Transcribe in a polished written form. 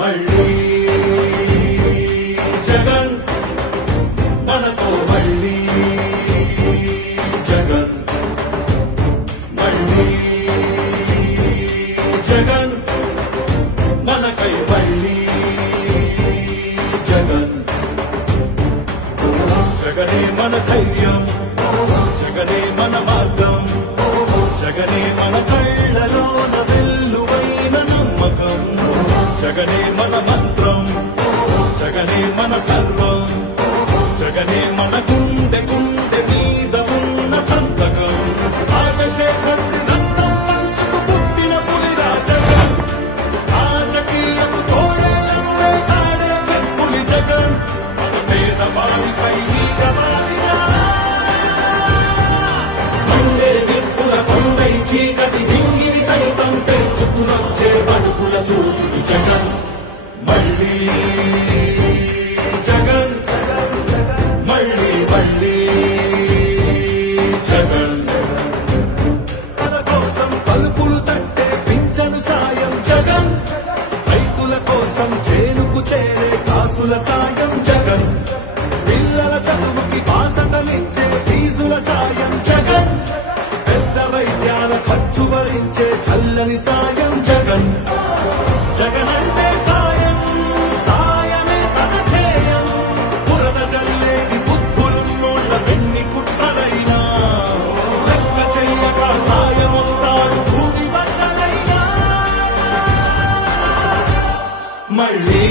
మళ్ళీ జగన్ మనతో మళ్ళీ జగన్ మళ్ళీ జగన్ మనకై మళ్ళీ జగన్ జగనే మన ధైర్యం జగనే మన మార్గం జగనే మన కళ్ళలోన వెల్లువైన నమ్మకం జగనే మన మంత్రం జగనే మన సర్వం జగనే మన గుండె గుండె మీద ఉన్న సంతకం రాజశేఖరుడి రక్తం పంచుకు పుట్టిన పులిరా జగన్ రాజకీయపు కోడేలను వేటాడే పెప్పులి జగన్ మన పేదవాడిపై మండే నిప్పుల కొండై చీకటి డింగిని సైతం పెంచుకునొచ్చే బడుకుల సూర్యుడి జగన్ మళ్ళీ జగన్ మళ్ళీ మళ్ళీ జగన్ పద కోసం పలుపులు తట్టే పింఛను సాయం జగన్ రైతుల కోసం చేనుకు చేరే కాసుల సాయం జగన్ పిల్లల చదువుకి బాసటలిచ్చే ఫీజుల సాయం జగన్ పెద్ద వైద్యాల ఖర్చు భరించే చల్లని సాయం జగన్ జగన్ అంటే సాయం సాయమే తన ధ్యేయం బురద జల్లేటి బుద్ధులున్నోళ్ళ వెన్ని కుట్టలైనా లెక్క చెయ్యక సాయం వస్తాడు భూమి బద్దలైనా మళ్ళీ